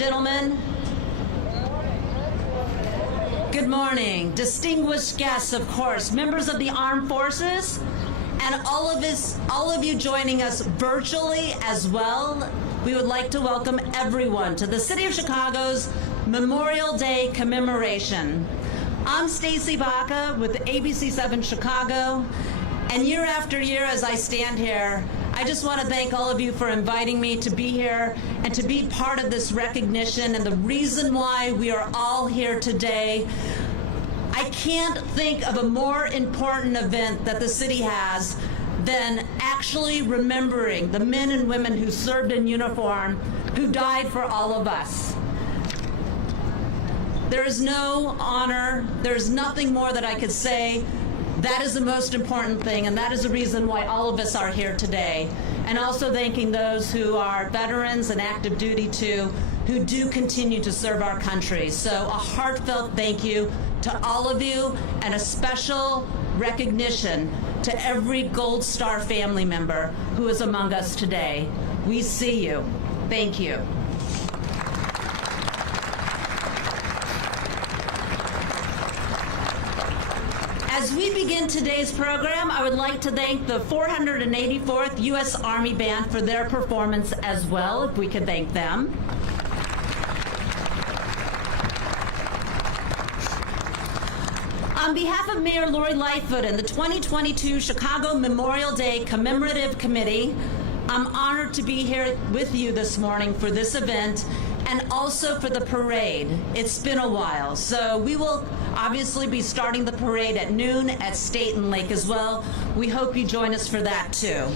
gentlemen. Good morning. Distinguished guests, of course, members of the armed forces, and all of you joining us virtually as well. We would like to welcome everyone to the City of Chicago's Memorial Day commemoration. I'm Stacy Baca with ABC7 Chicago, and year after year as I stand here, I just want to thank all of you for inviting me to be here and to be part of this recognition and the reason why we are all here today. I can't think of a more important event that the city has than actually remembering the men and women who served in uniform, who died for all of us. There is no honor, there's nothing more that I could say. That is the most important thing, and that is the reason why all of us are here today. And also thanking those who are veterans and active duty too, who do continue to serve our country. So a heartfelt thank you to all of you, and a special recognition to every Gold Star family member who is among us today. We see you. Thank you. As we begin today's program, I would like to thank the 484th U.S. Army Band for their performance as well, if we could thank them. On behalf of Mayor Lori Lightfoot and the 2022 Chicago Memorial Day Commemorative Committee, I'm honored to be here with you this morning for this event and also for the parade. It's been a while, so we will obviously be starting the parade at noon at State and Lake as well. We hope you join us for that too.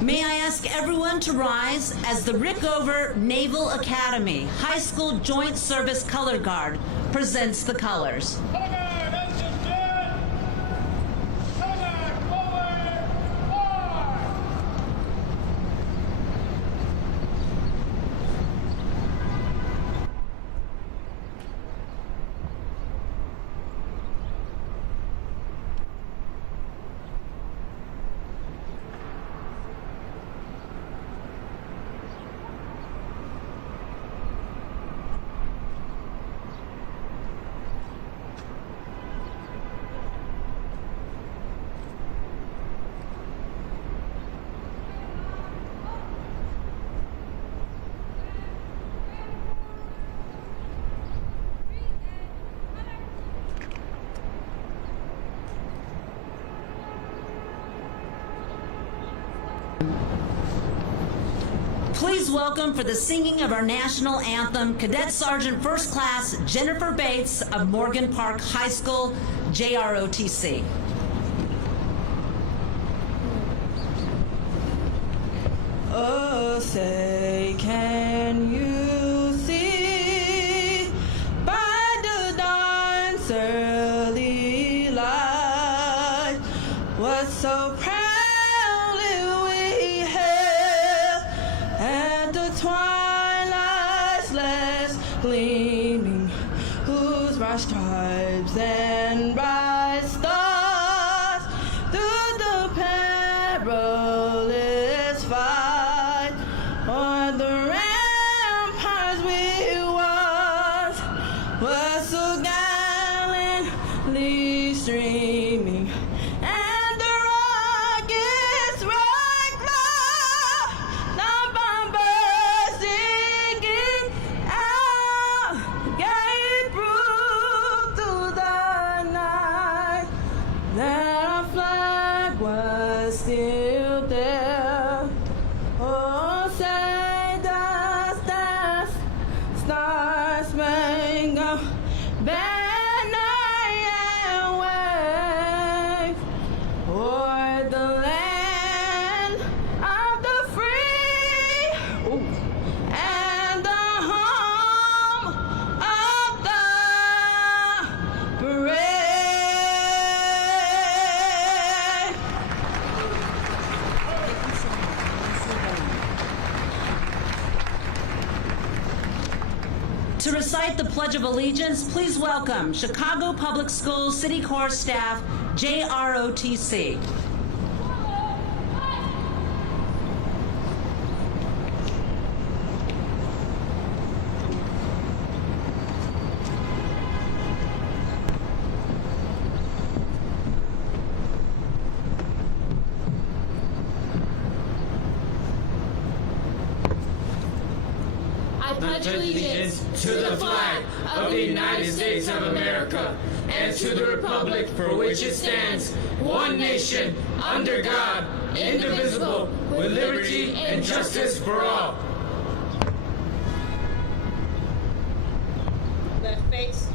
May I ask everyone to rise as the Rickover Naval Academy High School Joint Service Color Guard presents the colors. Please welcome for the singing of our national anthem, Cadet Sergeant First Class Jennifer Bates of Morgan Park High School, JROTC. Oh, say, can you see by the dawn's early light what so proudly we hailed at the twilight's last gleaming, whose bright stripes and bright stars through the perilous fight on the ramparts we watched was so gallantly streaming, and the rockets right low, the bombers singing out, gave proof to the night that our flag was still there. Oh, say does that star-spangled banner yet wave o'er the land of the free, and the home of the brave. To recite the Pledge of Allegiance, please welcome Chicago Public Schools City Corps staff, JROTC. I pledge allegiance to the flag of the United States of America and to the republic for which it stands, one nation, under God, indivisible, with liberty and justice for all. Left face.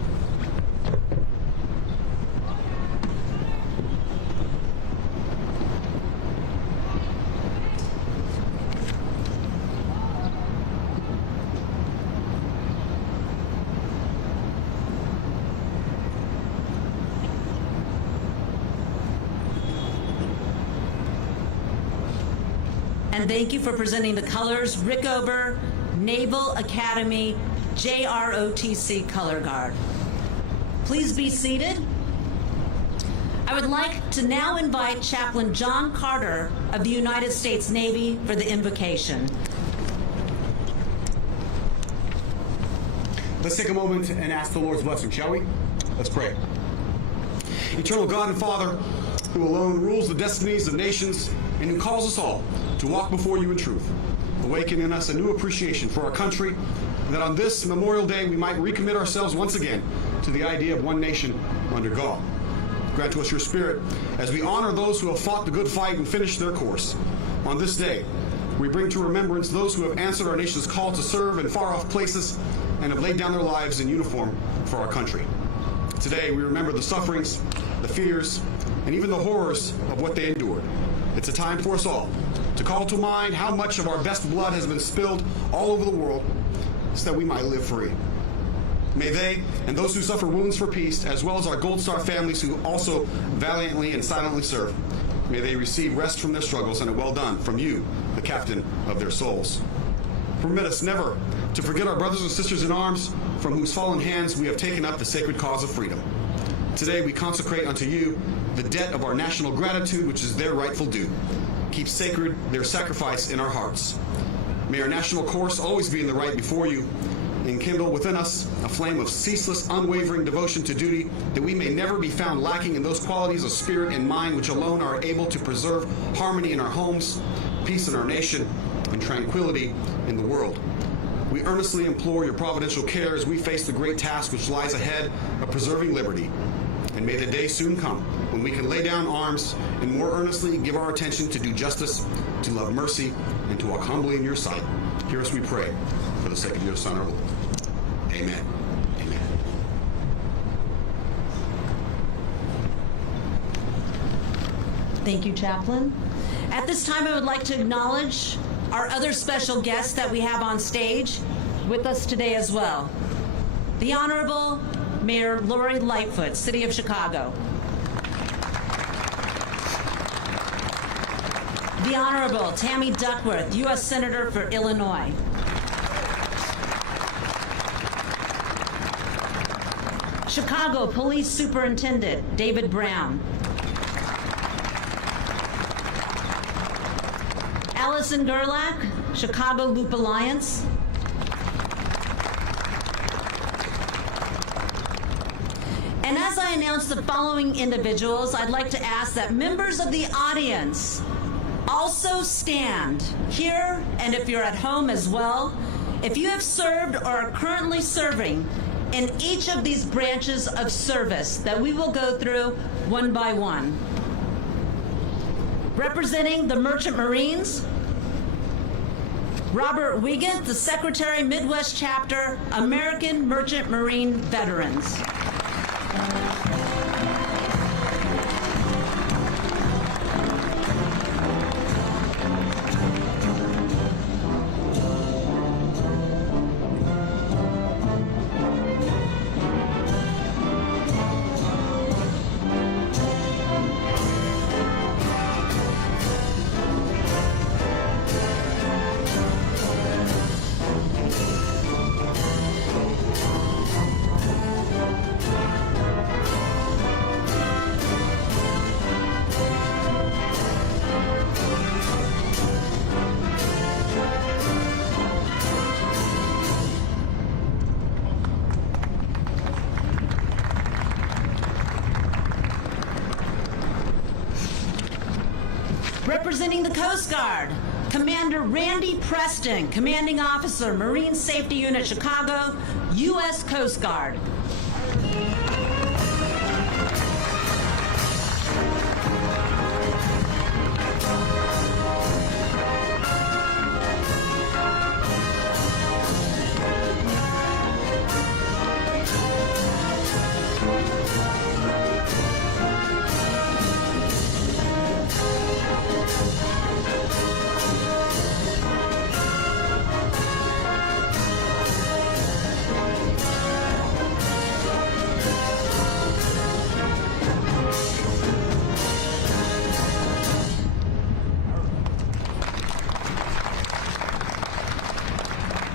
And thank you for presenting the colors, Rickover, Naval Academy, JROTC Color Guard. Please be seated. I would like to now invite Chaplain John Carter of the United States Navy for the invocation. Let's take a moment and ask the Lord's blessing, shall we? Let's pray. Eternal God and Father, who alone rules the destinies of nations and who calls us all to walk before you in truth, awaken in us a new appreciation for our country, and that on this Memorial Day we might recommit ourselves once again to the idea of one nation under God. Grant to us your Spirit as we honor those who have fought the good fight and finished their course. On this day, we bring to remembrance those who have answered our nation's call to serve in far-off places and have laid down their lives in uniform for our country. Today, we remember the sufferings, the fears, and even the horrors of what they endured. It's a time for us all to call to mind how much of our best blood has been spilled all over the world so that we might live free. May they and those who suffer wounds for peace, as well as our Gold Star families who also valiantly and silently serve, may they receive rest from their struggles and a well done from you, the captain of their souls. Permit us never to forget our brothers and sisters in arms from whose fallen hands we have taken up the sacred cause of freedom. Today we consecrate unto you the debt of our national gratitude, which is their rightful due. Keep sacred their sacrifice in our hearts. May our national course always be in the right before you, and kindle within us a flame of ceaseless, unwavering devotion to duty, that we may never be found lacking in those qualities of spirit and mind which alone are able to preserve harmony in our homes, peace in our nation, and tranquility in the world. We earnestly implore your providential care as we face the great task which lies ahead of preserving liberty. And may the day soon come when we can lay down arms and more earnestly give our attention to do justice, to love mercy, and to walk humbly in your sight. Hear us, we pray, for the sake of your Son, our Lord. Amen. Amen. Thank you, Chaplain. At this time, I would like to acknowledge our other special guests that we have on stage with us today as well. The Honorable Mayor Lori Lightfoot, City of Chicago. The Honorable Tammy Duckworth, U.S. Senator for Illinois. Chicago Police Superintendent David Brown. Allison Gerlach, Chicago Loop Alliance. And as I announce the following individuals, I'd like to ask that members of the audience also stand here, and if you're at home as well, if you have served or are currently serving in each of these branches of service that we will go through one by one. Representing the Merchant Marines, Robert Wiegand, the Secretary, Midwest Chapter, American Merchant Marine Veterans. Representing the Coast Guard, Commander Randy Preston, Commanding Officer, Marine Safety Unit, Chicago, U.S. Coast Guard.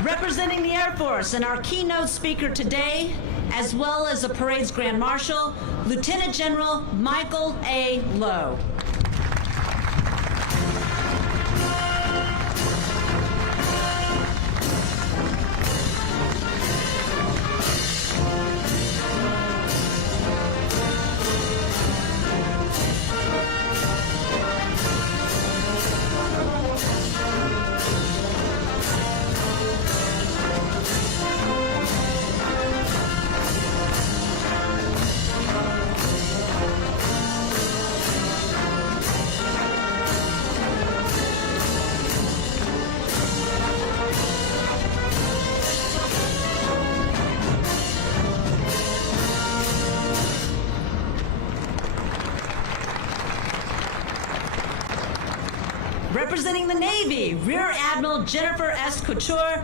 Representing the Air Force and our keynote speaker today, as well as the parade's Grand Marshal, Lieutenant General Michael A. Lowe. Representing the Navy, Rear Admiral Jennifer S. Couture,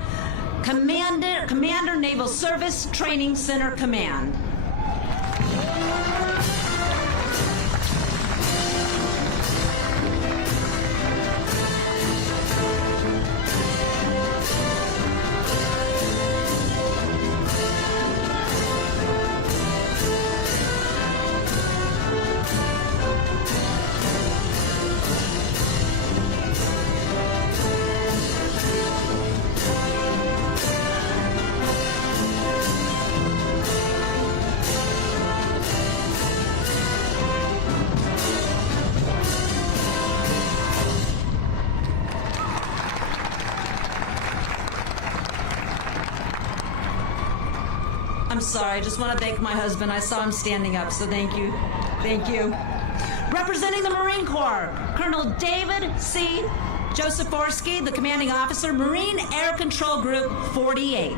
Commander Naval Service Training Center Command. I'm sorry, I just want to thank my husband. I saw him standing up, so thank you. Thank you. Representing the Marine Corps, Colonel David C. Josephorsky, the commanding officer, Marine Air Control Group 48.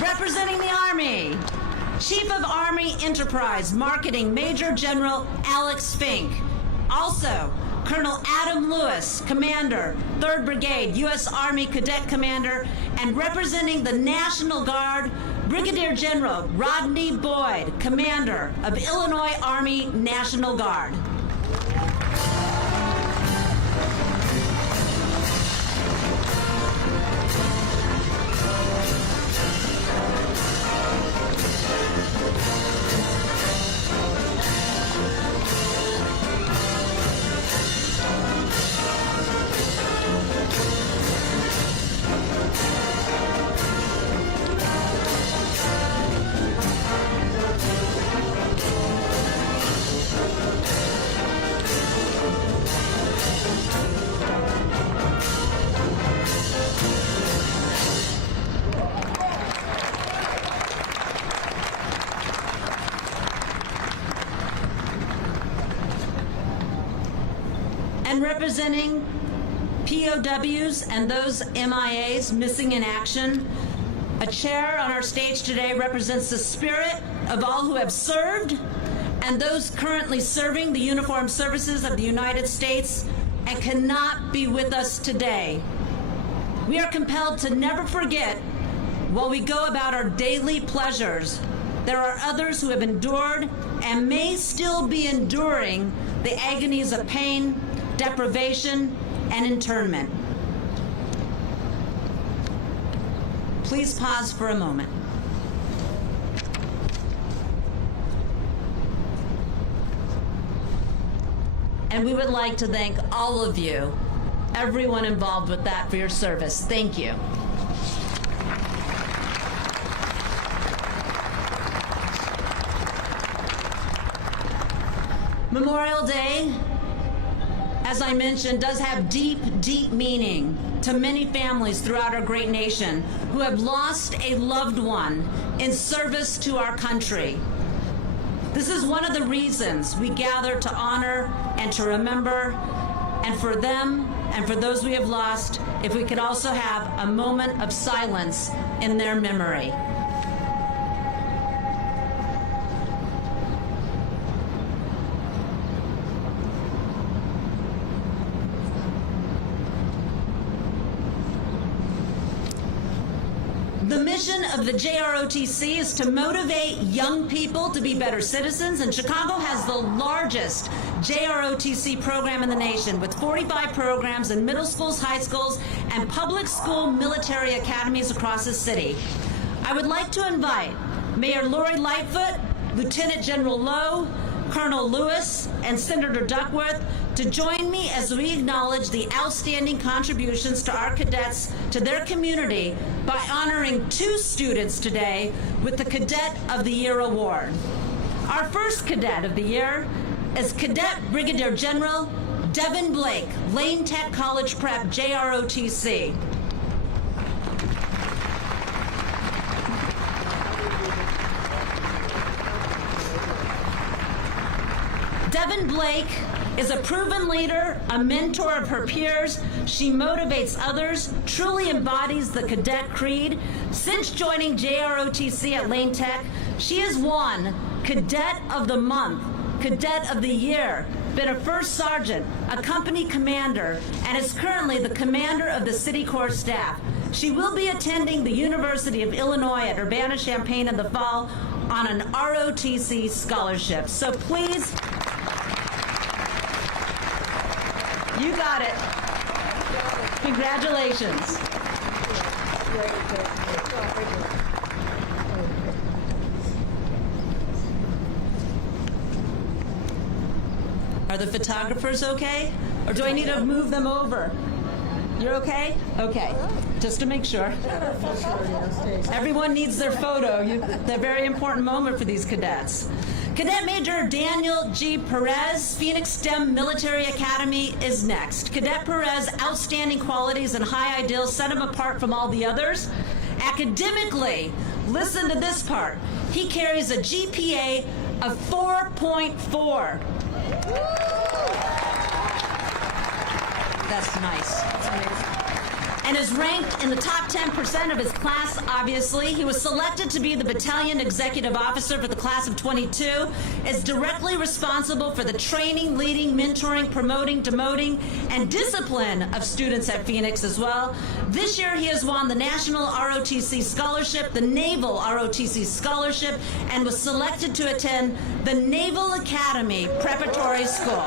Representing the Army, Chief of Army Enterprise Marketing Major General Alex Fink. Also, Colonel Adam Lewis, Commander, 3rd Brigade, U.S. Army Cadet Commander, and representing the National Guard, Brigadier General Rodney Boyd, Commander of Illinois Army National Guard. And representing POWs and those MIAs missing in action, a chair on our stage today represents the spirit of all who have served and those currently serving the uniformed services of the United States and cannot be with us today. We are compelled to never forget, while we go about our daily pleasures, there are others who have endured and may still be enduring the agonies of pain, deprivation, and internment. Please pause for a moment. And we would like to thank all of you, everyone involved with that, for your service. Thank you. Memorial Day, as I mentioned, does have deep, deep meaning to many families throughout our great nation who have lost a loved one in service to our country. This is one of the reasons we gather to honor and to remember, and for them and for those we have lost, if we could also have a moment of silence in their memory. The mission of the JROTC is to motivate young people to be better citizens, and Chicago has the largest JROTC program in the nation, with 45 programs in middle schools, high schools, and public school military academies across the city. I would like to invite Mayor Lori Lightfoot, Lieutenant General Lowe, Colonel Lewis, and Senator Duckworth to join me as we acknowledge the outstanding contributions to our cadets to their community by honoring 2 students today with the Cadet of the Year Award. Our first Cadet of the Year is Cadet Brigadier General Devin Blake, Lane Tech College Prep, JROTC. Devin Blake is a proven leader, a mentor of her peers. She motivates others, truly embodies the cadet creed. Since joining JROTC at Lane Tech, she has won Cadet of the Month, Cadet of the Year, been a first sergeant, a company commander, and is currently the commander of the City Corps staff. She will be attending the University of Illinois at Urbana-Champaign in the fall on an ROTC scholarship. So please, you got it. Congratulations. Are the photographers okay? Or do I need to move them over? You're okay? Okay. Just to make sure. Everyone needs their photo. They're a very important moment for these cadets. Cadet Major Daniel G. Perez, Phoenix STEM Military Academy, is next. Cadet Perez's outstanding qualities and high ideals set him apart from all the others. Academically, listen to this part, he carries a GPA of 4.4. That's nice. That's amazing. And is ranked in the top 10% of his class, obviously. He was selected to be the battalion executive officer for the class of 22, is directly responsible for the training, leading, mentoring, promoting, demoting, and discipline of students at Phoenix as well. This year he has won the National ROTC Scholarship, the Naval ROTC Scholarship, and was selected to attend the Naval Academy Preparatory School.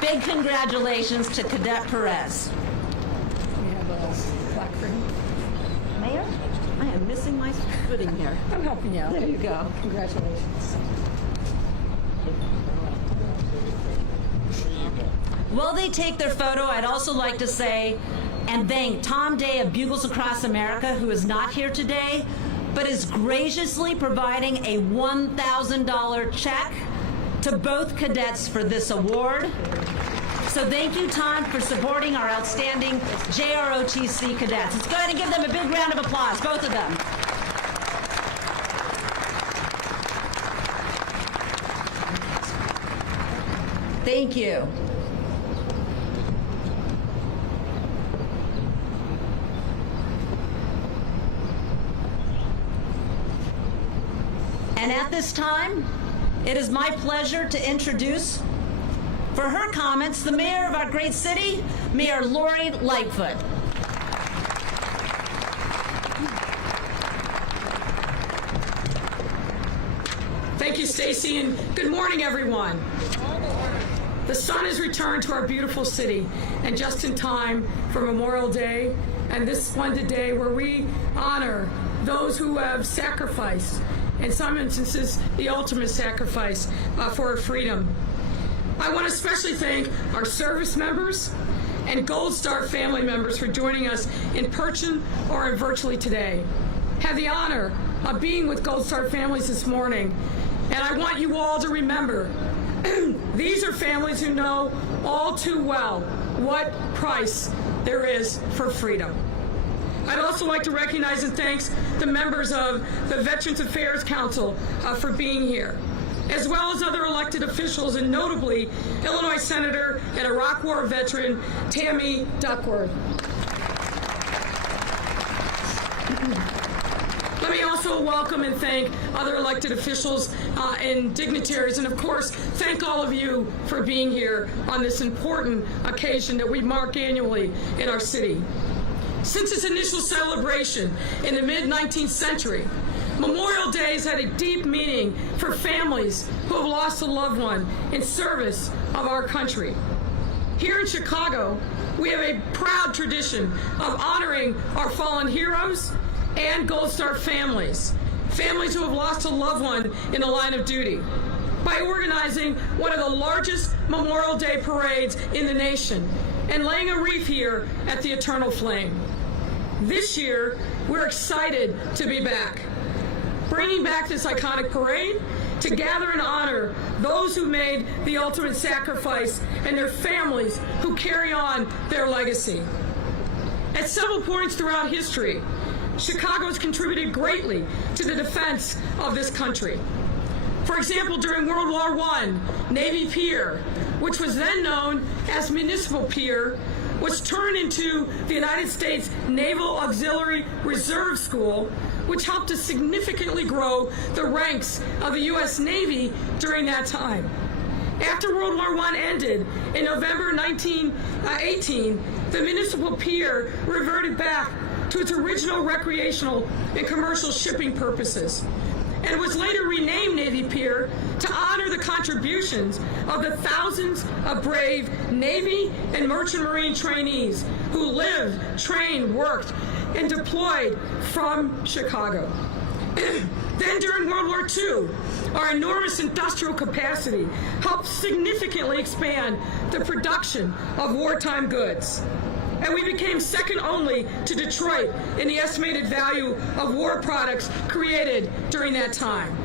Big congratulations to Cadet Perez. We have a plaque for him. Mayor, I am missing my footing here. I'm helping you out. There you go. Congratulations. While they take their photo, I'd also like to say and thank Tom Day of Bugles Across America, who is not here today, but is graciously providing a $1,000 check to both cadets for this award. So thank you, Tom, for supporting our outstanding JROTC cadets. Let's go ahead and give them a big round of applause, both of them. Thank you. And at this time, It is my pleasure to introduce, for her comments, the mayor of our great city, Mayor Lori Lightfoot. Thank you, Stacy, and good morning, everyone. The sun has returned to our beautiful city, and just in time for Memorial Day and this splendid day where we honor those who have sacrificed, in some instances, the ultimate sacrifice for our freedom. I want to especially thank our service members and Gold Star family members for joining us in person or virtually today. Had the honor of being with Gold Star families this morning, and I want you all to remember, these are families who know all too well what price there is for freedom. I'd also like to recognize and thank the members of the Veterans Affairs Council for being here, as well as other elected officials, and notably Illinois Senator and Iraq War veteran Tammy Duckworth. Let me also welcome and thank other elected officials and dignitaries, and of course, thank all of you for being here on this important occasion that we mark annually in our city. Since its initial celebration in the mid-19th century, Memorial Day has had a deep meaning for families who have lost a loved one in service of our country. Here in Chicago, we have a proud tradition of honoring our fallen heroes and Gold Star families who have lost a loved one in the line of duty, by organizing one of the largest Memorial Day parades in the nation and laying a wreath here at the Eternal Flame. This year, we're excited to be back, bringing back this iconic parade to gather and honor those who made the ultimate sacrifice and their families who carry on their legacy. At several points throughout history, Chicago has contributed greatly to the defense of this country. For example, during World War I, Navy Pier, which was then known as Municipal Pier, was turned into the United States Naval Auxiliary Reserve School, which helped to significantly grow the ranks of the U.S. Navy during that time. After World War I ended in November 1918, the Municipal Pier reverted back to its original recreational and commercial shipping purposes, and was later renamed Navy Pier to honor the contributions of the thousands of brave Navy and Merchant Marine trainees who lived, trained, worked, and deployed from Chicago. Then during World War II, our enormous industrial capacity helped significantly expand the production of wartime goods. And we became second only to Detroit in the estimated value of war products created during that time.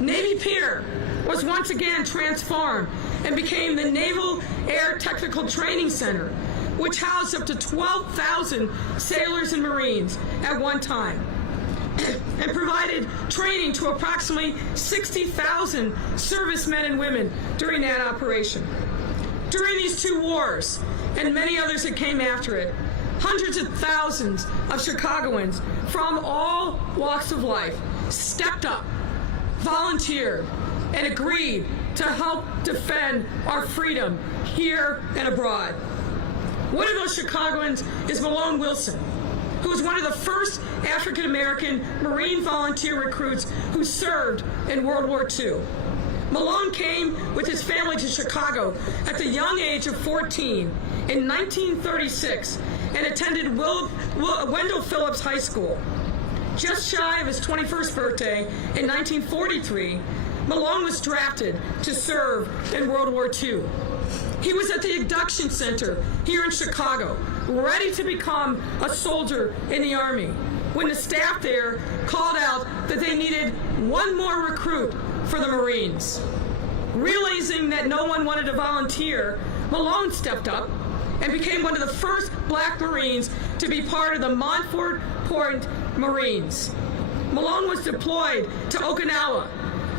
Navy Pier was once again transformed and became the Naval Air Technical Training Center, which housed up to 12,000 sailors and Marines at one time, and provided training to approximately 60,000 servicemen and women during that operation. During these two wars, and many others that came after it, hundreds of thousands of Chicagoans from all walks of life stepped up, volunteered, and agreed to help defend our freedom here and abroad. One of those Chicagoans is Malone Wilson, who was one of the first African-American Marine volunteer recruits who served in World War II. Malone came with his family to Chicago at the young age of 14 in 1936 and attended Wendell Phillips High School. Just shy of his 21st birthday in 1943, Malone was drafted to serve in World War II. He was at the induction center here in Chicago, ready to become a soldier in the Army, when the staff there called out that they needed one more recruit for the Marines. Realizing that no one wanted to volunteer, Malone stepped up and became one of the first black Marines to be part of the Montfort Point Marines. Malone was deployed to Okinawa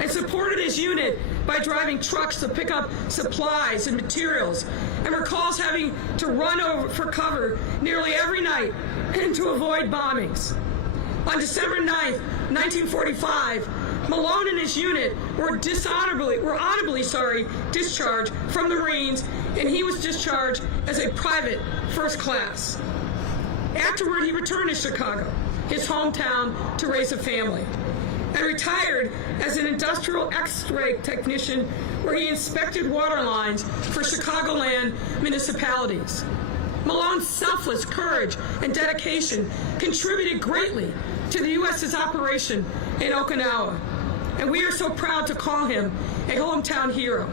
and supported his unit by driving trucks to pick up supplies and materials, and recalls having to run over for cover nearly every night and to avoid bombings. On December 9th, 1945, Malone and his unit were honorably discharged from the Marines, and he was discharged as a private first class. Afterward, he returned to Chicago, his hometown, to raise a family, and retired as an industrial X-ray technician where he inspected water lines for Chicagoland municipalities. Malone's selfless courage and dedication contributed greatly to the U.S.'s operation in Okinawa, and we are so proud to call him a hometown hero.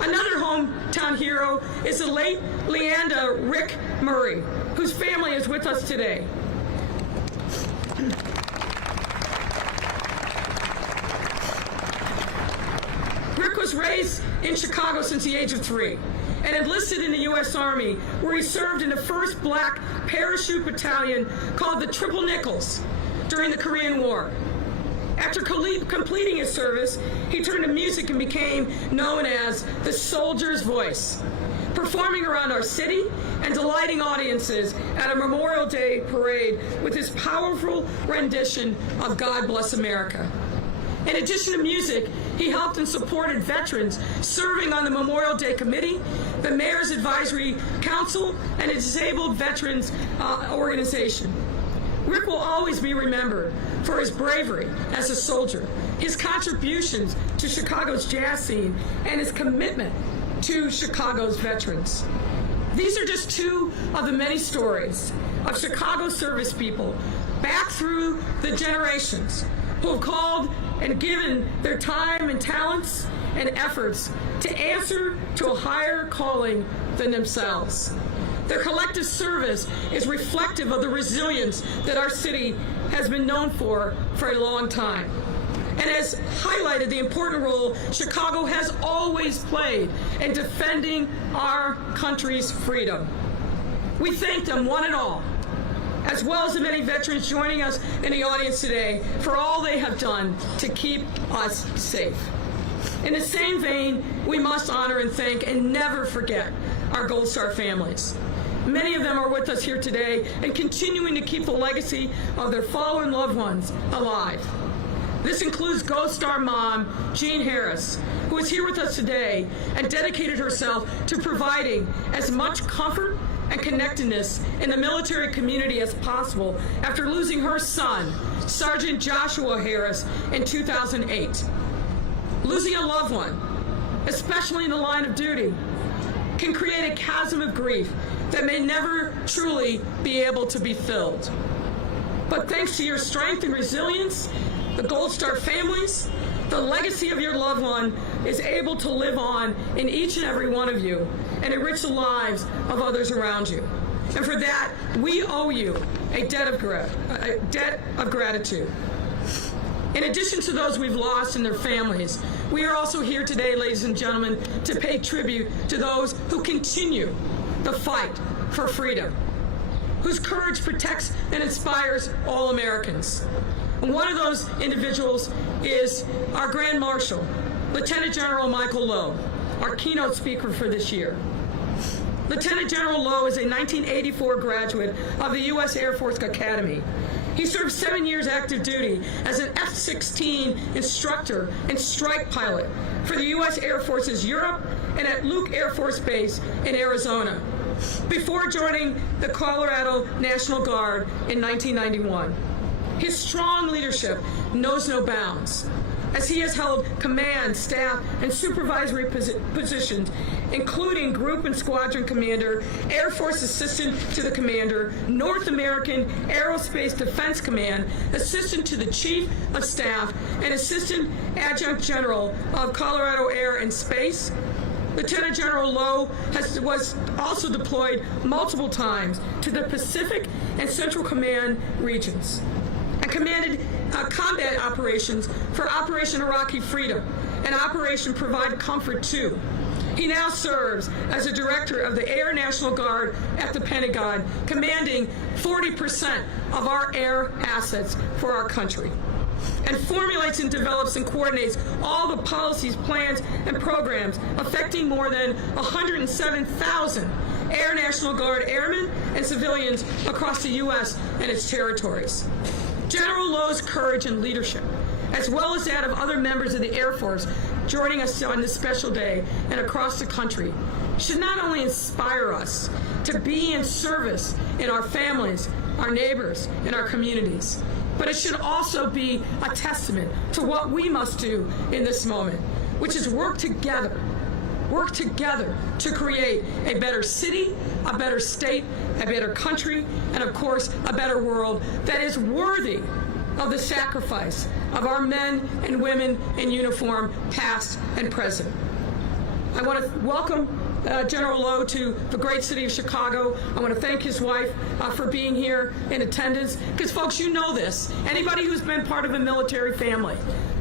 Another hometown hero is the late Leander Rick Murray, whose family is with us today. Rick was raised in Chicago since the age of 3 and enlisted in the U.S. Army, where he served in the 1st Black Parachute Battalion called the Triple Nickels during the Korean War. After completing his service, he turned to music and became known as the soldier's voice, performing around our city and delighting audiences at a Memorial Day parade with his powerful rendition of God Bless America. In addition to music, he helped and supported veterans serving on the Memorial Day Committee, the Mayor's Advisory Council, and a Disabled Veterans Organization. Rick will always be remembered for his bravery as a soldier, his contributions to Chicago's jazz scene, and his commitment to Chicago's veterans. These are just two of the many stories of Chicago service people back through the generations who have called and given their time and talents and efforts to answer to a higher calling than themselves. Their collective service is reflective of the resilience that our city has been known for a long time, and has highlighted the important role Chicago has always played in defending our country's freedom. We thank them one and all, as well as the many veterans joining us in the audience today, for all they have done to keep us safe. In the same vein, we must honor and thank and never forget our Gold Star families. Many of them are with us here today and continuing to keep the legacy of their fallen loved ones alive. This includes Gold Star mom, Jean Harris, who is here with us today and dedicated herself to providing as much comfort and connectedness in the military community as possible after losing her son, Sergeant Joshua Harris, in 2008. Losing a loved one, especially in the line of duty, can create a chasm of grief that may never truly be able to be filled. But thanks to your strength and resilience, the Gold Star families, the legacy of your loved one is able to live on in each and every one of you and enrich the lives of others around you. And for that, we owe you a debt of gratitude. In addition to those we've lost and their families, we are also here today, ladies and gentlemen, to pay tribute to those who continue the fight for freedom, whose courage protects and inspires all Americans. And one of those individuals is our Grand Marshal, Lieutenant General Michael Lowe, our keynote speaker for this year. Lieutenant General Lowe is a 1984 graduate of the U.S. Air Force Academy. He served 7 years active duty as an F-16 instructor and strike pilot for the U.S. Air Force's Europe and at Luke Air Force Base in Arizona, before joining the Colorado National Guard in 1991. His strong leadership knows no bounds, as he has held command, staff, and supervisory positions, including Group and Squadron Commander, Air Force Assistant to the Commander, North American Aerospace Defense Command, Assistant to the Chief of Staff, and Assistant Adjutant General of Colorado Air and Space. Lieutenant General Lowe was also deployed multiple times to the Pacific and Central Command regions, and commanded combat operations for Operation Iraqi Freedom and Operation Provide Comfort 2. He now serves as a director of the Air National Guard at the Pentagon, commanding 40% of our air assets for our country, and formulates and develops and coordinates all the policies, plans, and programs affecting more than 107,000 Air National Guard airmen and civilians across the U.S. and its territories. General Lowe's courage and leadership, as well as that of other members of the Air Force joining us on this special day and across the country, should not only inspire us to be in service in our families, our neighbors, and our communities, but it should also be a testament to what we must do in this moment, which is work together to create a better city, a better state, a better country, and of course, a better world that is worthy of the sacrifice of our men and women in uniform, past and present. I want to welcome General Lowe to the great city of Chicago. I want to thank his wife for being here in attendance, because folks, you know this. Anybody who's been part of a military family,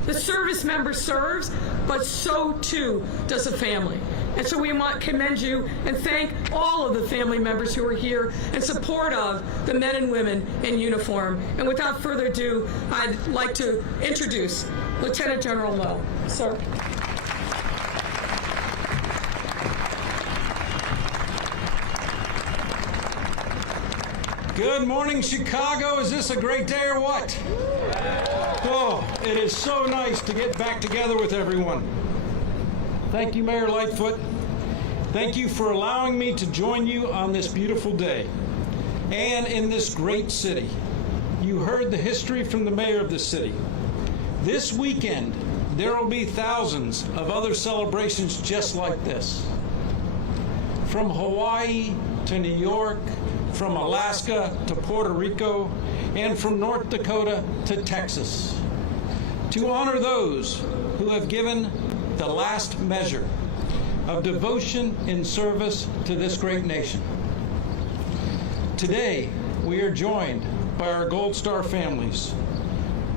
the service member serves, but so too does a family. And so we want to commend you and thank all of the family members who are here in support of the men and women in uniform. And without further ado, I'd like to introduce Lieutenant General Lowe. Sir. Good morning, Chicago. Is this a great day or what? Oh, it is so nice to get back together with everyone. Thank you, Mayor Lightfoot. Thank you for allowing me to join you on this beautiful day and in this great city. You heard the history from the mayor of the city. This weekend, there will be thousands of other celebrations just like this. From Hawaii to New York, from Alaska to Puerto Rico, and from North Dakota to Texas, to honor those who have given the last measure of devotion in service to this great nation. Today, we are joined by our Gold Star families,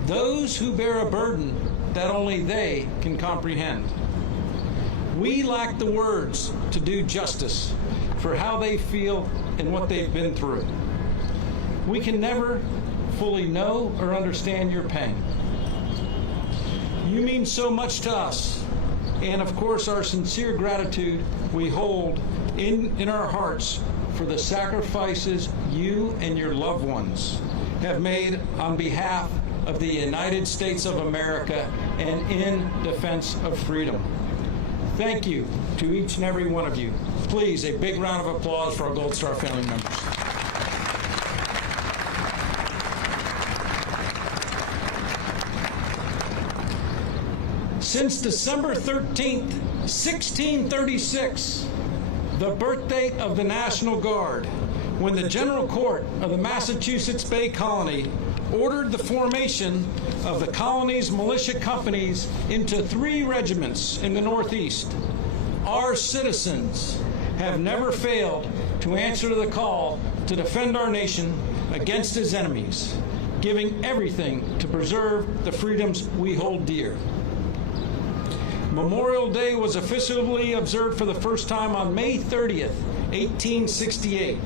those who bear a burden that only they can comprehend. We lack the words to do justice for how they feel and what they've been through. We can never fully know or understand your pain. You mean so much to us, and of course our sincere gratitude we hold in our hearts for the sacrifices you and your loved ones have made on behalf of the United States of America and in defense of freedom. Thank you to each and every one of you. Please, a big round of applause for our Gold Star family members. Since December 13th, 1636, the birthday of the National Guard, when the General Court of the Massachusetts Bay Colony ordered the formation of the colony's militia companies into 3 regiments in the Northeast, our citizens have never failed to answer the call to defend our nation against its enemies, giving everything to preserve the freedoms we hold dear. Memorial Day was officially observed for the first time on May 30th, 1868.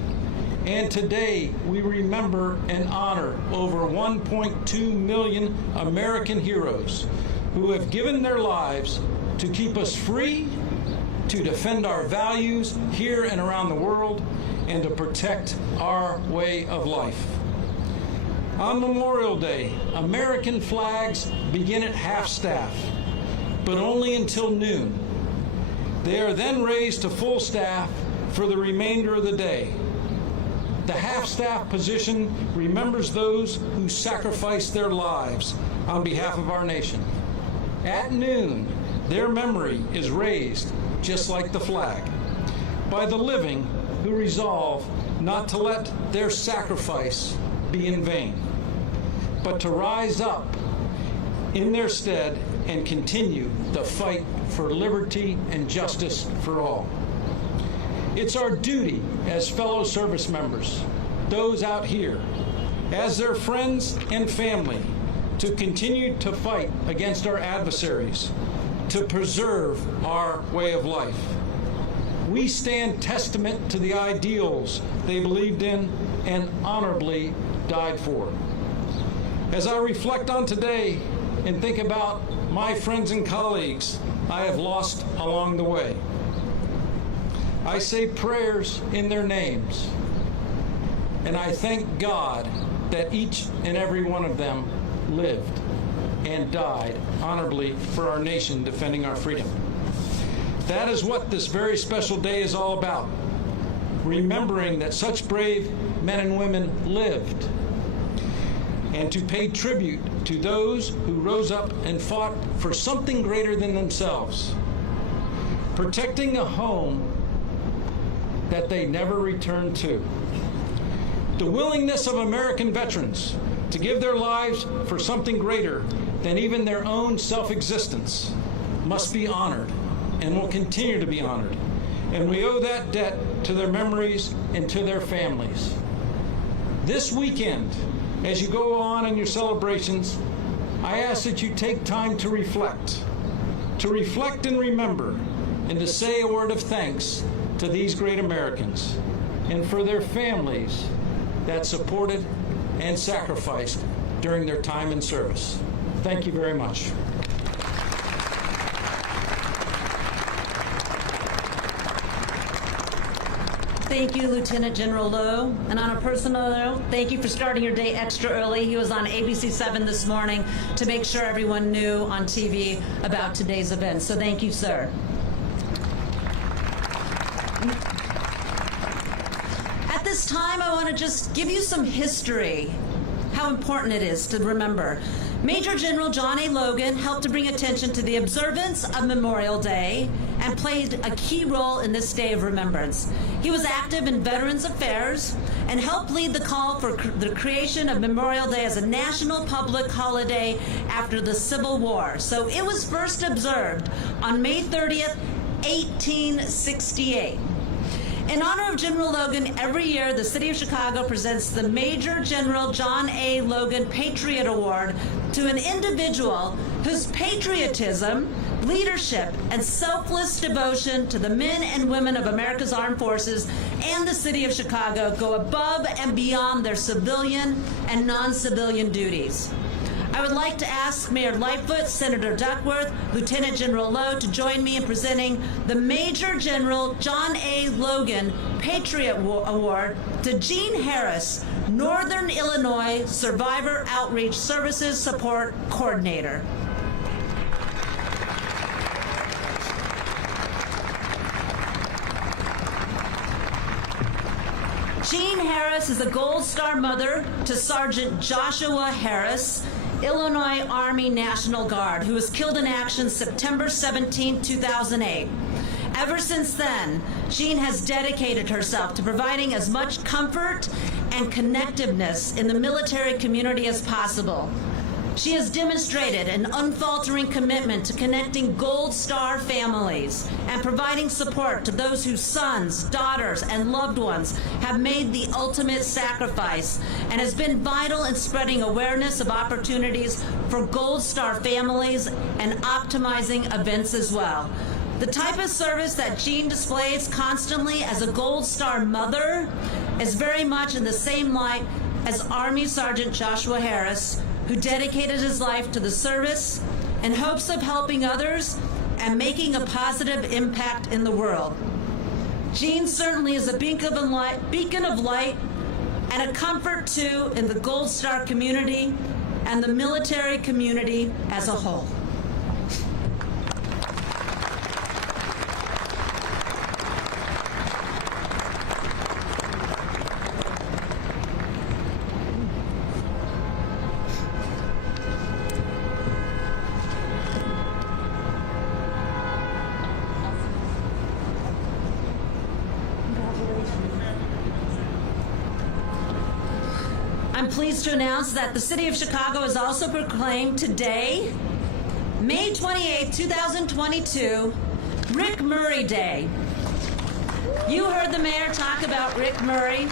And today we remember and honor over 1.2 million American heroes who have given their lives to keep us free, to defend our values here and around the world, and to protect our way of life. On Memorial Day, American flags begin at half-staff, but only until noon. They are then raised to full staff for the remainder of the day. The half-staff position remembers those who sacrificed their lives on behalf of our nation. At noon, their memory is raised, just like the flag, by the living who resolve not to let their sacrifice be in vain, but to rise up in their stead and continue the fight for liberty and justice for all. It's our duty as fellow service members, those out here, as their friends and family, to continue to fight against our adversaries, to preserve our way of life. We stand testament to the ideals they believed in and honorably died for. As I reflect on today and think about my friends and colleagues I have lost along the way, I say prayers in their names, and I thank God that each and every one of them lived and died honorably for our nation, defending our freedom. That is what this very special day is all about, remembering that such brave men and women lived, and to pay tribute to those who rose up and fought for something greater than themselves, protecting a home that they never returned to. The willingness of American veterans to give their lives for something greater than even their own self-existence must be honored and will continue to be honored. And we owe that debt to their memories and to their families. This weekend, as you go on in your celebrations, I ask that you take time to reflect and remember, and to say a word of thanks to these great Americans and for their families that supported and sacrificed during their time in service. Thank you very much. Thank you, Lieutenant General Lowe. And on a personal note, thank you for starting your day extra early. He was on ABC 7 this morning to make sure everyone knew on TV about today's event. So thank you, sir. At this time, I want to just give you some history, how important it is to remember. Major General John A. Logan helped to bring attention to the observance of Memorial Day and played a key role in this day of remembrance. He was active in Veterans Affairs and helped lead the call for the creation of Memorial Day as a national public holiday after the Civil War. So it was first observed on May 30th, 1868. In honor of General Logan, every year the City of Chicago presents the Major General John A. Logan Patriot Award to an individual whose patriotism, leadership, and selfless devotion to the men and women of America's armed forces and the City of Chicago go above and beyond their civilian and non-civilian duties. I would like to ask Mayor Lightfoot, Senator Duckworth, Lieutenant General Lowe to join me in presenting the Major General John A. Logan Patriot Award to Jean Harris, Northern Illinois Survivor Outreach Services Support Coordinator. Jean Harris is a Gold Star mother to Sergeant Joshua Harris, Illinois Army National Guard, who was killed in action September 17, 2008. Ever since then, Jean has dedicated herself to providing as much comfort and connectiveness in the military community as possible. She has demonstrated an unfaltering commitment to connecting Gold Star families and providing support to those whose sons, daughters, and loved ones have made the ultimate sacrifice, and has been vital in spreading awareness of opportunities for Gold Star families and optimizing events as well. The type of service that Jean displays constantly as a Gold Star mother is very much in the same light as Army Sergeant Joshua Harris, who dedicated his life to the service in hopes of helping others and making a positive impact in the world. Jean certainly is a beacon of light and a comfort too in the Gold Star community and the military community as a whole. I'm pleased to announce that the City of Chicago has also proclaimed today, May 28, 2022, Rick Murray Day. You heard the mayor talk about Rick Murray,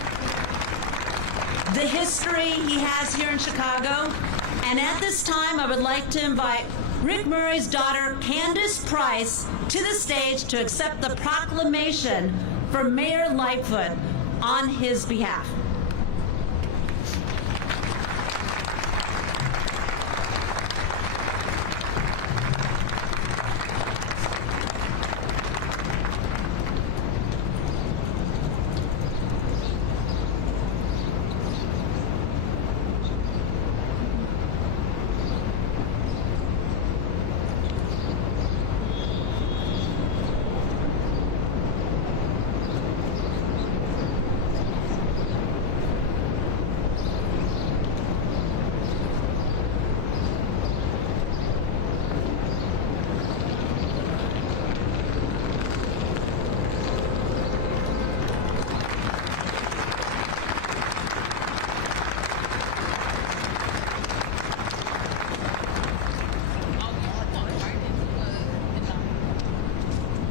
the history he has here in Chicago, and at this time I would like to invite Rick Murray's daughter, Candace Price, to the stage to accept the proclamation for Mayor Lightfoot on his behalf.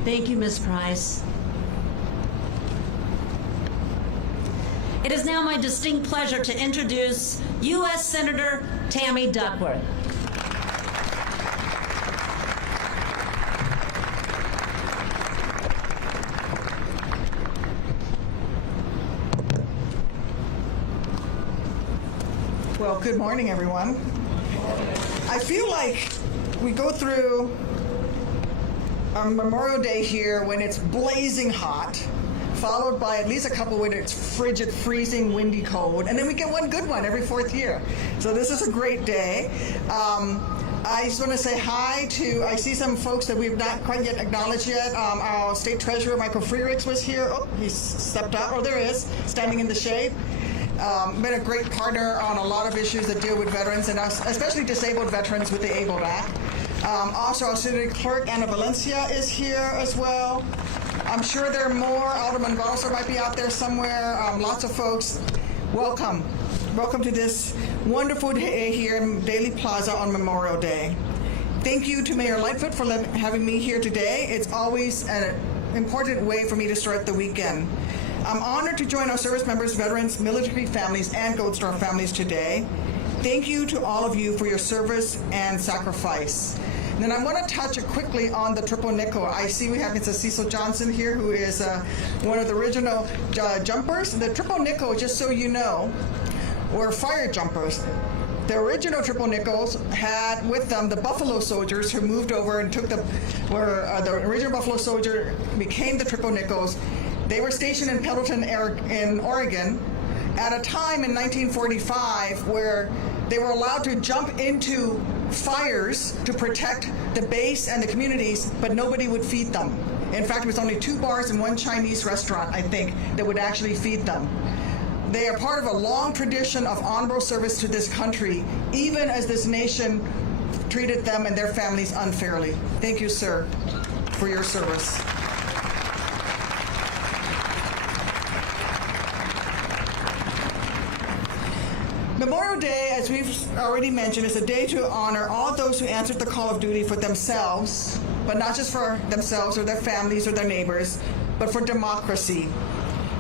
Thank you, Ms. Price. It is now my distinct pleasure to introduce U.S. Senator Tammy Duckworth. Well, good morning, everyone. I feel like we go through Memorial Day here when it's blazing hot, followed by at least a couple when it's frigid, freezing, windy, cold, and then we get one good one every 4th year. So this is a great day. I just want to say hi to, I see some folks that we've not quite yet acknowledged yet. Our State Treasurer, Michael Freericks, was here. Oh, he's stepped out. Oh, there he is, standing in the shade. Been a great partner on a lot of issues that deal with veterans, and especially disabled veterans with the ABLE Act. Also, our City Clerk, Anna Valencia, is here as well. I'm sure there are more. Alderman Balser might be out there somewhere. Lots of folks. Welcome. Welcome to this wonderful day here in Daley Plaza on Memorial Day. Thank you to Mayor Lightfoot for having me here today. It's always an important way for me to start the weekend. I'm honored to join our service members, veterans, military families, and Gold Star families today. Thank you to all of you for your service and sacrifice. And then I want to touch quickly on the triple nickel. I see we have Mr. Cecil Johnson here, who is one of the original jumpers. The triple nickel, just so you know, were fire jumpers. The original triple nickels had with them the Buffalo Soldiers who moved over and took the original Buffalo Soldier became the triple nickels. They were stationed in Pendleton, in Oregon, at a time in 1945 where they were allowed to jump into fires to protect the base and the communities, but nobody would feed them. In fact, it was only 2 bars and 1 Chinese restaurant, I think, that would actually feed them. They are part of a long tradition of honorable service to this country, even as this nation treated them and their families unfairly. Thank you, sir, for your service. Memorial Day, as we've already mentioned, is a day to honor all those who answered the call of duty for themselves, but not just for themselves or their families or their neighbors, but for democracy.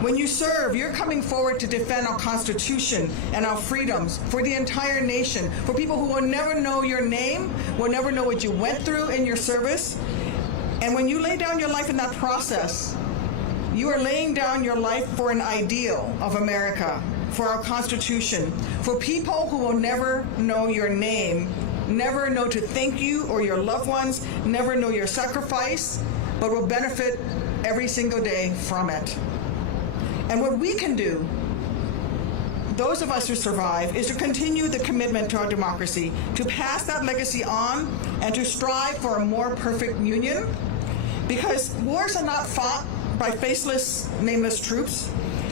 When you serve, you're coming forward to defend our Constitution and our freedoms for the entire nation, for people who will never know your name, will never know what you went through in your service. And when you lay down your life in that process, you are laying down your life for an ideal of America, for our Constitution, for people who will never know your name, never know to thank you or your loved ones, never know your sacrifice, but will benefit every single day from it. And what we can do, those of us who survive, is to continue the commitment to our democracy, to pass that legacy on, and to strive for a more perfect union. Because wars are not fought by faceless, nameless troops.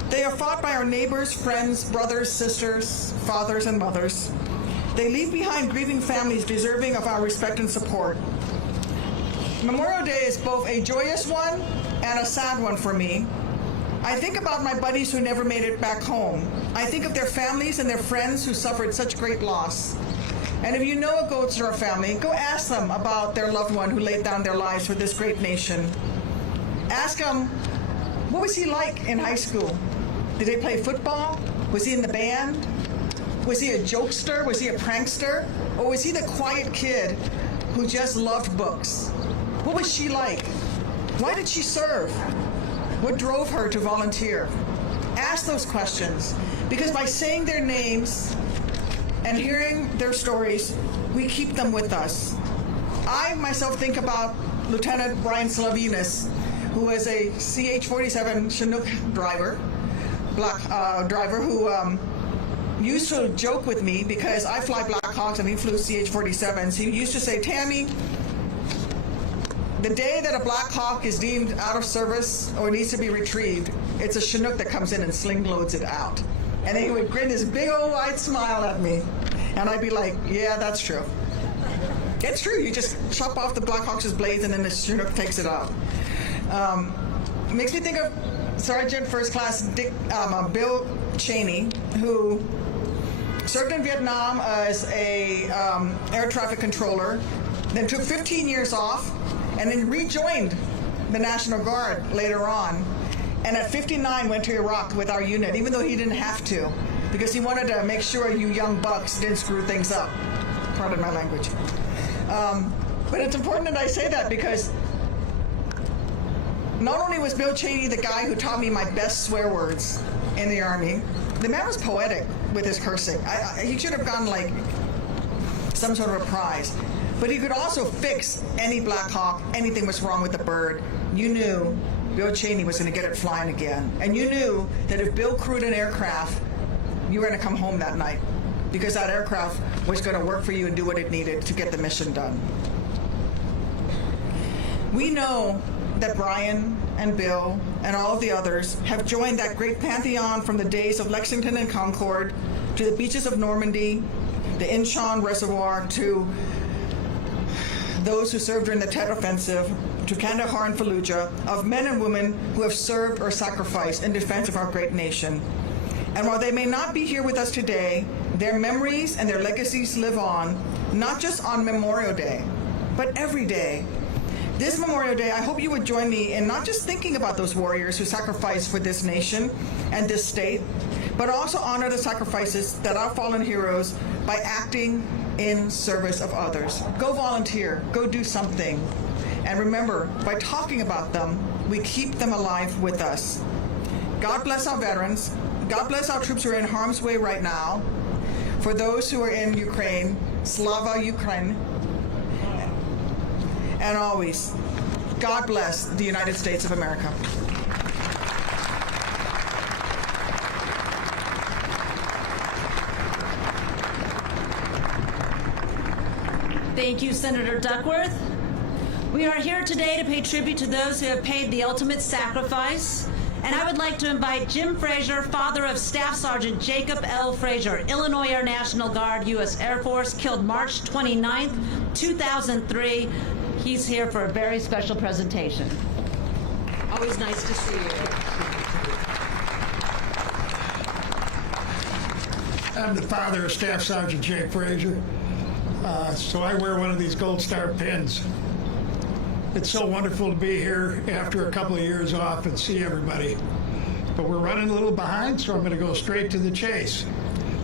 They are fought by our neighbors, friends, brothers, sisters, fathers, and mothers. They leave behind grieving families deserving of our respect and support. Memorial Day is both a joyous one and a sad one for me. I think about my buddies who never made it back home. I think of their families and their friends who suffered such great loss. And if you know a Gold Star family, go ask them about their loved one who laid down their lives for this great nation. Ask them, what was he like in high school? Did they play football? Was he in the band? Was he a jokester? Was he a prankster? Or was he the quiet kid who just loved books? What was she like? Why did she serve? What drove her to volunteer? Ask those questions, because by saying their names and hearing their stories, we keep them with us. I myself think about Lieutenant Brian Slavinas, who was a CH-47 Chinook driver, black driver, who used to joke with me because I fly Black Hawks and he flew CH-47s. He used to say, Tammy, the day that a Black Hawk is deemed out of service or needs to be retrieved, it's a Chinook that comes in and sling loads it out. And then he would grin his big old wide smile at me. And I'd be like, yeah, that's true. It's true. You just chop off the Black Hawk's blades and then the Chinook takes it out. It makes me think of Sergeant First Class Bill Cheney, who served in Vietnam as a air traffic controller, then took 15 years off, and then rejoined the National Guard later on, and at 59 went to Iraq with our unit, even though he didn't have to, because he wanted to make sure you young bucks didn't screw things up. Pardon my language. But it's important that I say that because not only was Bill Cheney the guy who taught me my best swear words in the Army, the man was poetic with his cursing. He should have gotten like some sort of a prize. But he could also fix any Black Hawk, anything was wrong with the bird. You knew Bill Cheney was going to get it flying again. And you knew that if Bill crewed an aircraft, you were going to come home that night because that aircraft was going to work for you and do what it needed to get the mission done. We know that Brian and Bill and all of the others have joined that great pantheon from the days of Lexington and Concord to the beaches of Normandy, the Inchon Reservoir, to those who served during the Tet Offensive, to Kandahar and Fallujah, of men and women who have served or sacrificed in defense of our great nation. And while they may not be here with us today, their memories and their legacies live on, not just on Memorial Day, but every day. This Memorial Day, I hope you would join me in not just thinking about those warriors who sacrificed for this nation and this state, but also honor the sacrifices that our fallen heroes by acting in service of others. Go volunteer, go do something. And remember, by talking about them, we keep them alive with us. God bless our veterans. God bless our troops who are in harm's way right now. For those who are in Ukraine, Slava Ukraine. And always, God bless the United States of America. Thank you, Senator Duckworth. We are here today to pay tribute to those who have paid the ultimate sacrifice. And I would like to invite Jim Frazier, father of Staff Sergeant Jacob L. Frazier, Illinois Air National Guard, U.S. Air Force, killed March 29th, 2003. He's here for a very special presentation. Always nice to see you. I'm the father of Staff Sergeant Jake Frazier, so I wear one of these Gold Star pins. It's so wonderful to be here after a couple of years off and see everybody. But we're running a little behind, so I'm going to go straight to the chase.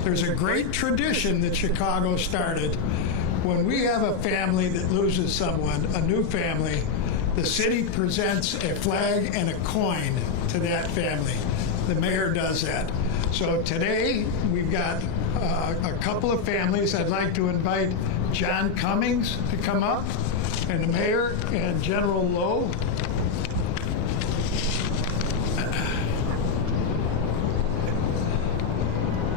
There's a great tradition that Chicago started. When we have a family that loses someone, a new family, the city presents a flag and a coin to that family. The mayor does that. So today, we've got a couple of families. I'd like to invite John Cummings to come up, and the mayor and General Lowe.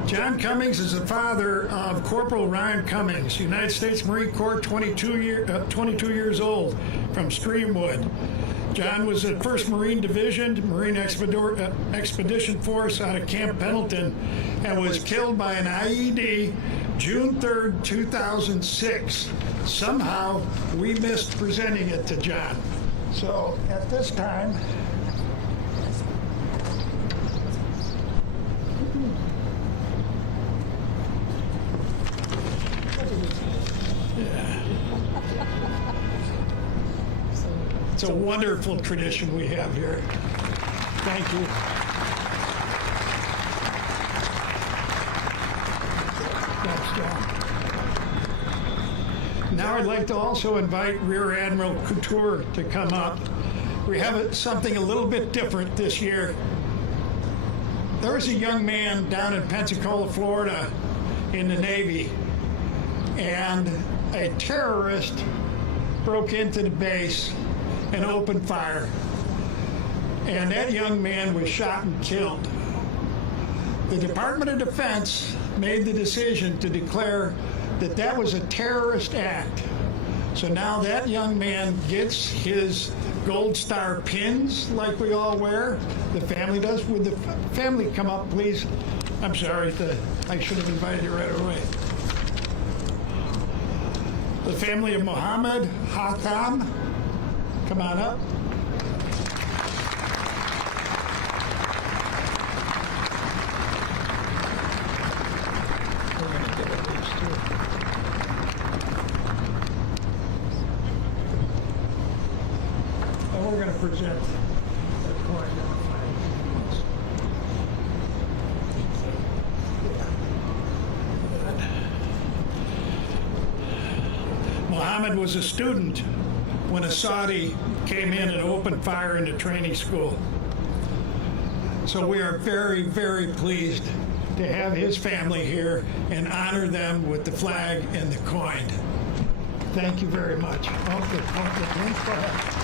John Cummings is the father of Corporal Ryan Cummings, United States Marine Corps, 22 years old, from Streamwood. John was at 1st Marine Division, Marine Expedition Force out of Camp Pendleton, and was killed by an IED June 3rd, 2006. Somehow, we missed presenting it to John. So, at this time, it's a wonderful tradition we have here. Thank you. Thanks, John. Now I'd like to also invite Rear Admiral Couture to come up. We have something a little bit different this year. There was a young man down in Pensacola, Florida, in the Navy, and a terrorist broke into the base and opened fire. And that young man was shot and killed. The Department of Defense made the decision to declare that that was a terrorist act. So now that young man gets his Gold Star pins like we all wear. The family does. Would the family come up, please? I'm sorry, I should have invited you right away. The family of Mohammed Hatham, come on up. We're going to give it these two. And we're going to present Mohammed was a student when a Saudi came in and opened fire in the training school. So we are very, very pleased to have his family here and honor them with the flag and the coin. Thank you very much. Okay, go ahead.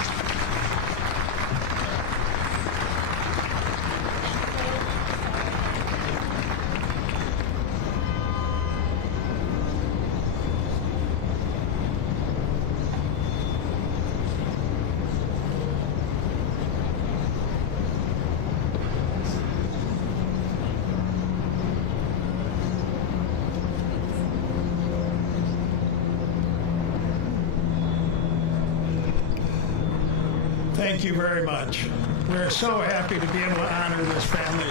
Thank you very much. We're so happy to be able to honor this family.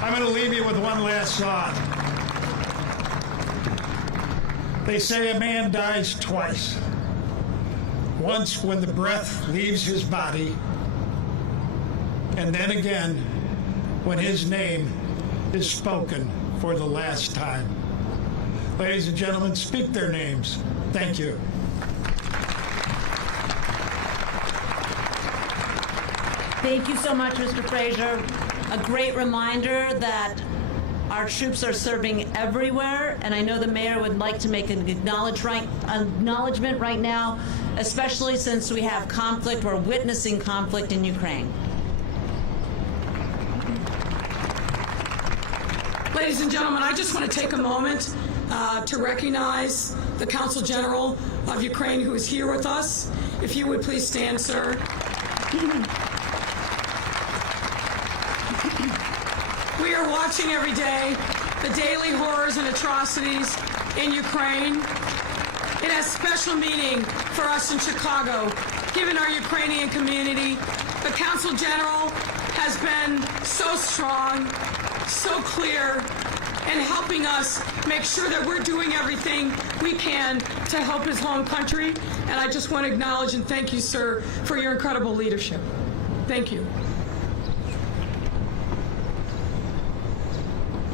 I'm going to leave you with one last song. They say a man dies twice. Once when the breath leaves his body, and then again when his name is spoken for the last time. Ladies and gentlemen, speak their names. Thank you. Thank you so much, Mr. Frazier. A great reminder that our troops are serving everywhere, and I know the mayor would like to make an acknowledgement right now, especially since we have conflict, we're witnessing conflict in Ukraine. Ladies and gentlemen, I just want to take a moment to recognize the Consul General of Ukraine who is here with us. If you would please stand, sir. We are watching every day the daily horrors and atrocities in Ukraine. It has special meaning for us in Chicago, given our Ukrainian community. The Consul General has been so strong, so clear, and helping us make sure that we're doing everything we can to help his home country. And I just want to acknowledge and thank you, sir, for your incredible leadership. Thank you.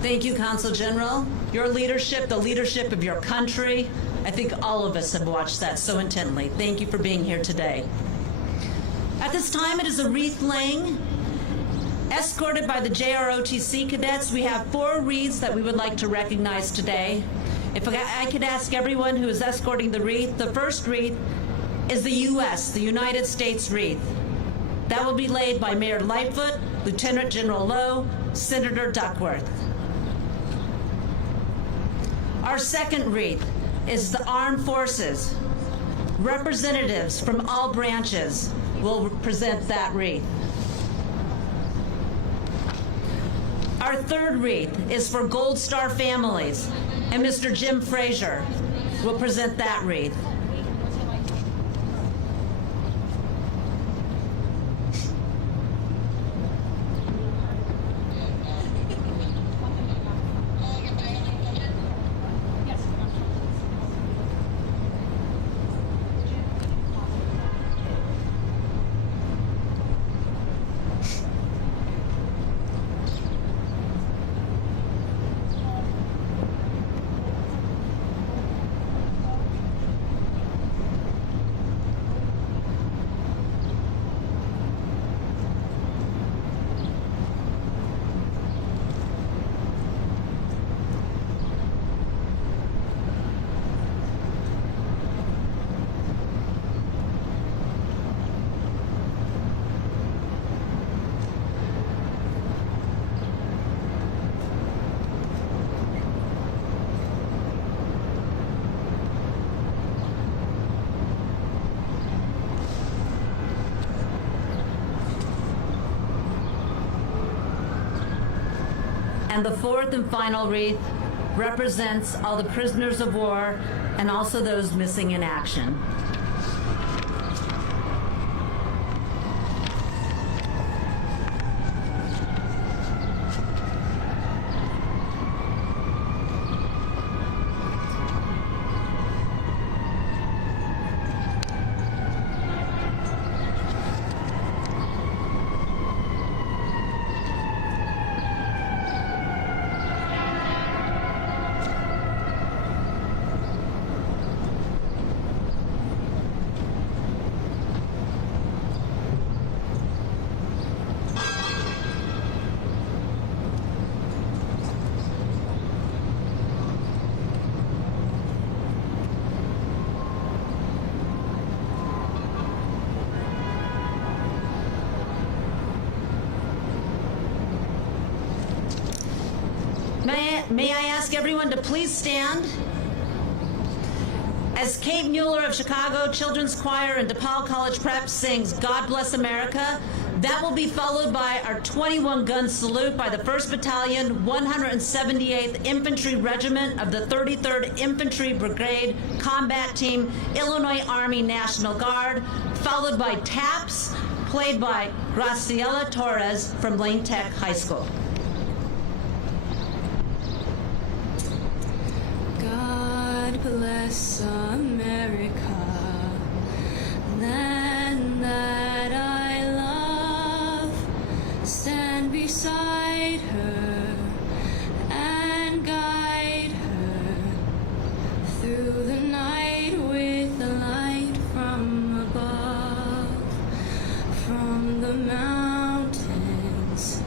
Thank you, Consul General. Your leadership, the leadership of your country, I think all of us have watched that so intently. Thank you for being here today. At this time, it is a wreath laying. Escorted by the JROTC cadets, we have 4 wreaths that we would like to recognize today. If I could ask everyone who is escorting the wreath, the first wreath is the U.S., the United States wreath. That will be laid by Mayor Lightfoot, Lieutenant General Lowe, Senator Duckworth. Our second wreath is the Armed Forces. Representatives from all branches will present that wreath. Our third wreath is for Gold Star families, and Mr. Jim Frazier will present that wreath. And the fourth and final wreath represents all the prisoners of war and also those missing in action. May I ask everyone to please stand? As Kate Mueller of Chicago Children's Choir and DePaul College Prep sings God Bless America, that will be followed by our 21-gun salute by the 1st Battalion, 178th Infantry Regiment of the 33rd Infantry Brigade Combat Team, Illinois Army National Guard, followed by taps played by Graciela Torres from Lane Tech High School. God bless America, land that I love. Stand beside her and guide her through the night with the light from above, from the mountains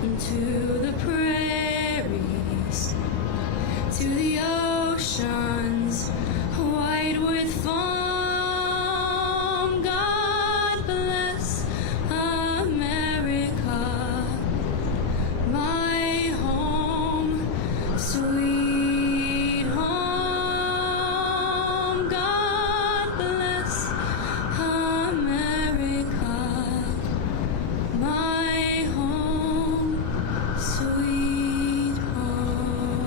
to the prairies, to the oceans white with foam. God bless America, my home, sweet home. God bless America, my home, sweet home.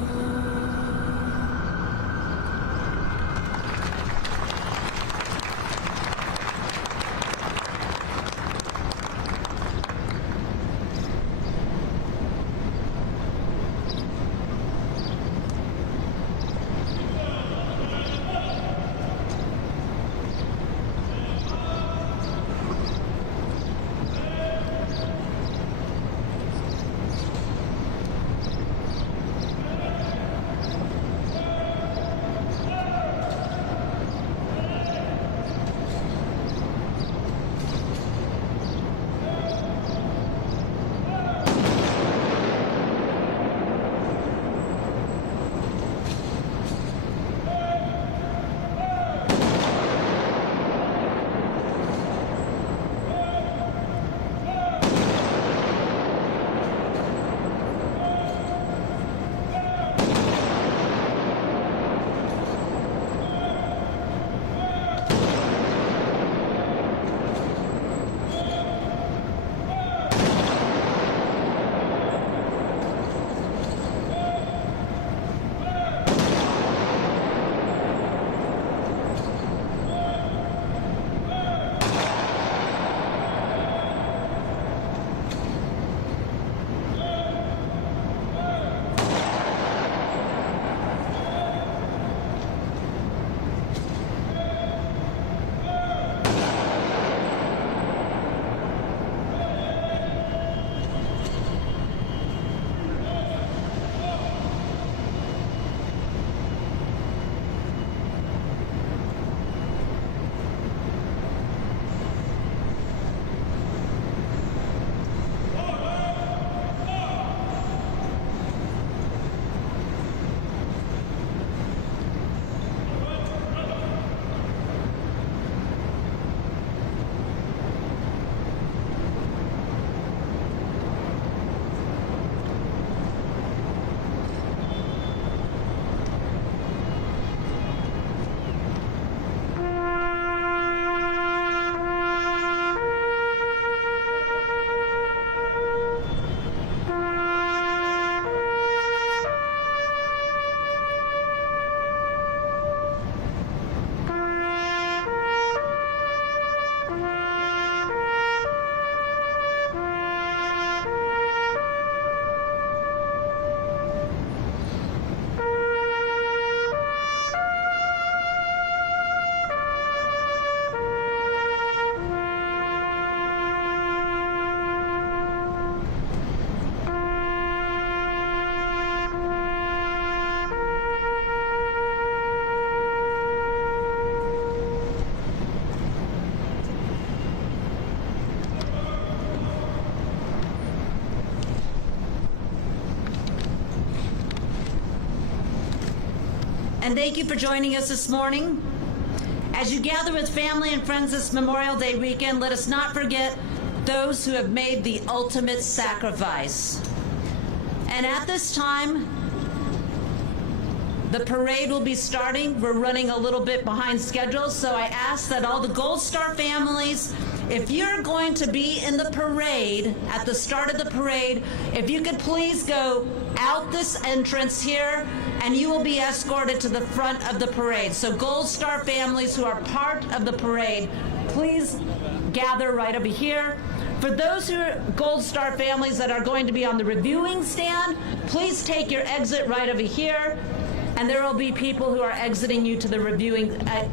And thank you for joining us this morning. As you gather with family and friends this Memorial Day weekend, let us not forget those who have made the ultimate sacrifice. And at this time, The parade will be starting. We're running a little bit behind schedule, so I ask that all the Gold Star families, if you're going to be in the parade, at the start of the parade, if you could please go out this entrance here, and you will be escorted to the front of the parade. So Gold Star families who are part of the parade, please gather right over here. For those who are Gold Star families that are going to be on the reviewing stand, please take your exit right over here. And there will be people who are exiting you to the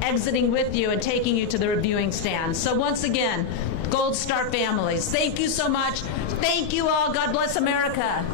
exiting with you and taking you to the reviewing stand. So once again, Gold Star families, thank you so much. Thank you all. God bless America.